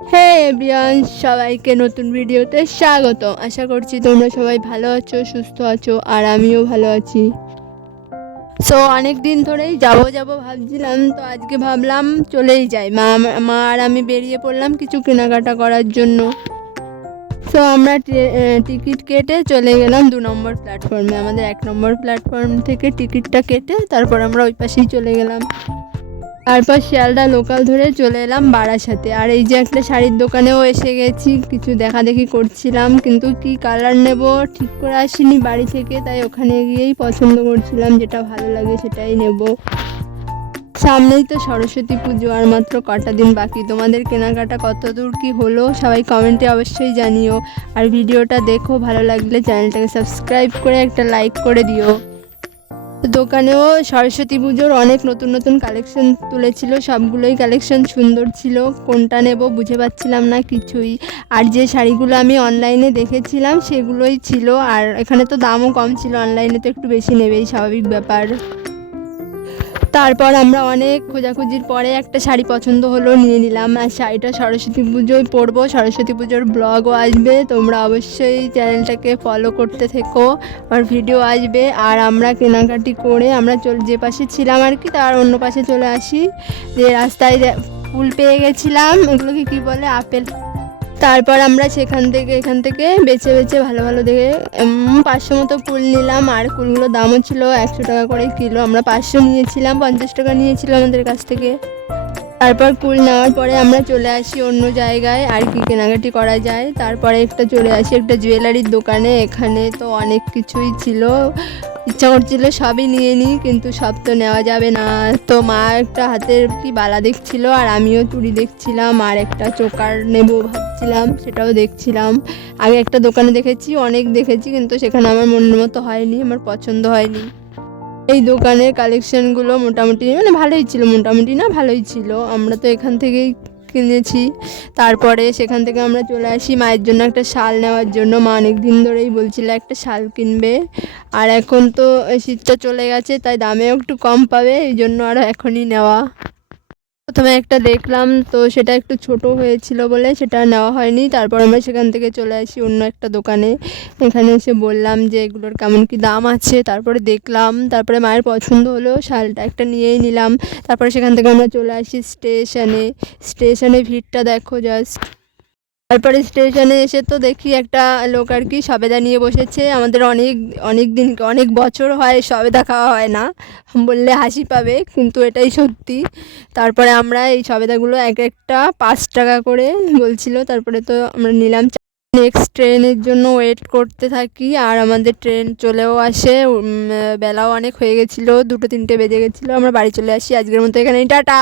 হে everyone, সবাইকে নতুন ভিডিওতে স্বাগত। আশা করছি তোমরা সবাই ভালো আছো, সুস্থ আছো, আর আমিও ভালো আছি। সো অনেক দিন ধরেই যাবো ভাবছিলাম, তো আজকে ভাবলাম চলেই যাই। মা আর আমি বেরিয়ে পড়লাম কিছু কেনাকাটা করার জন্য। সো আমরা টিকিট কেটে চলে গেলাম 2 নম্বর প্ল্যাটফর্মে। আমাদের 1 নম্বর প্ল্যাটফর্ম থেকে টিকিটটা কেটে তারপর আমরা ওই পাশেই চলে গেলাম। তারপর শিয়ালদা লোকাল ধরে চলে এলাম বারাসাতে। আর এই যে একটা শাড়ির দোকানেও এসে গেছি, কিছু দেখাদেখি করছিলাম, কিন্তু কি কালার নেব ঠিক করে আসিনি বাড়ি থেকে, তাই ওখানে গিয়েই পছন্দ করছিলাম, যেটা ভালো লাগে সেটাই নেব। সামনেই তো সরস্বতী পুজো, আর মাত্র কটা দিন বাকি। তোমাদের কেনাকাটা কত দূর কী হলো সবাই কমেন্টে অবশ্যই জানিও। আর ভিডিওটা দেখো, ভালো লাগলে চ্যানেলটাকে সাবস্ক্রাইব করে একটা লাইক করে দিও। দোকানেও সরস্বতী পুজোর অনেক নতুন নতুন কালেকশন তুলেছিল, সবগুলোই কালেকশন সুন্দর ছিল। কোনটা নেব বুঝে পাচ্ছিলাম না কিছুই। আর যে শাড়িগুলো আমি অনলাইনে দেখেছিলাম সেগুলোই ছিল, আর এখানে তো দামও কম ছিল, অনলাইনে তো একটু বেশি নেবেই, স্বাভাবিক ব্যাপার। তারপর আমরা অনেক খোঁজাখুঁজির পরে একটা শাড়ি পছন্দ হলো, নিয়ে নিলাম। আর শাড়িটা সরস্বতী পুজোয় পরবো, সরস্বতী পুজোর ব্লগও আসবে, তোমরা অবশ্যই চ্যানেলটাকে ফলো করতে থেকো, আর ভিডিও আসবে। আর আমরা কেনাকাটি করে আমরা যে পাশে ছিলাম আর কি, তার অন্য পাশে চলে আসি। যে রাস্তায় ফুল পেয়ে গেছিলাম, এগুলোকে কী বলে, আপেল। তারপর আমরা এখান থেকে বেছে বেছে ভালো ভালো দেখে 500 মতো কুল নিলাম। আর কুলগুলোর দামও ছিল 100 টাকা করে কিলো। আমরা 500 নিয়েছিলাম, 50 টাকা নিয়েছিল আমাদের কাছ থেকে। তারপর কুল নেওয়ার পরে আমরা চলে আসি অন্য জায়গায়, আর কি কেনাকাটি করা যায়। তারপরে চলে আসি একটা জুয়েলারির দোকানে। এখানে তো অনেক কিছুই ছিল, ইচ্ছা করছিল সবই নিয়ে নিই, কিন্তু সব তো নেওয়া যাবে না। তো মা একটা হাতের কি বালা দেখছিল, আর আমিও চুড়ি দেখছিলাম, আর একটা চোকার নেবো ভাবছিলাম, সেটাও দেখছিলাম। আগে একটা দোকানে দেখেছি, অনেক দেখেছি, কিন্তু সেখানে আমার মনের মতো হয়নি, আমার পছন্দ হয়নি। এই দোকানের কালেকশানগুলো মোটামুটি ভালোই ছিল, মোটামুটি না ভালোই ছিল। আমরা তো এখান থেকেই কিনেছি। তারপরে সেখান থেকে আমরা চলে আসি মায়ের জন্য একটা শাল নেওয়ার জন্য। মা অনেক দিন ধরেই বলছিল একটা শাল কিনবে, আর এখন তো শীতটা চলে গেছে, তাই দামেও একটু কম পাবে, এই জন্য আরও এখনই নেওয়া। প্রথমে একটা দেখলাম, তো সেটা একটু ছোট হয়েছিল বলে সেটা নেওয়া হয়নি। তারপর আমরা সেখান থেকে চলে আসি অন্য একটা দোকানে। এখানে এসে বললাম যে এগুলোর কেমন কি দাম আছে, তারপরে দেখলাম, তারপরে মায়ের পছন্দ হলো, শালটা একটা নিয়েই নিলাম। তারপরে সেখান থেকে আমরা চলে আসি স্টেশনে ভিড়টা দেখো জাস্ট। তারপরে স্টেশনে এসে তো দেখি একটা লোক আর কি সবেদা নিয়ে বসেছে। আমাদের অনেক বছর হয় সবেদা খাওয়া হয় না, বললে হাসি পাবে, কিন্তু এটাই সত্যি। তারপরে আমরা এই সবেদাগুলো এক একটা 5 টাকা করে বলছিল, তারপরে তো আমরা নিলাম। নেক্সট ট্রেনের জন্য ওয়েট করতে থাকি, আর আমাদের ট্রেন চলেও আসে। বেলাও অনেক হয়ে গেছিলো, 2-3টে বেজে গেছিলো। আমরা বাড়ি চলে আসি। আজকের মতো এখানেই টাটা।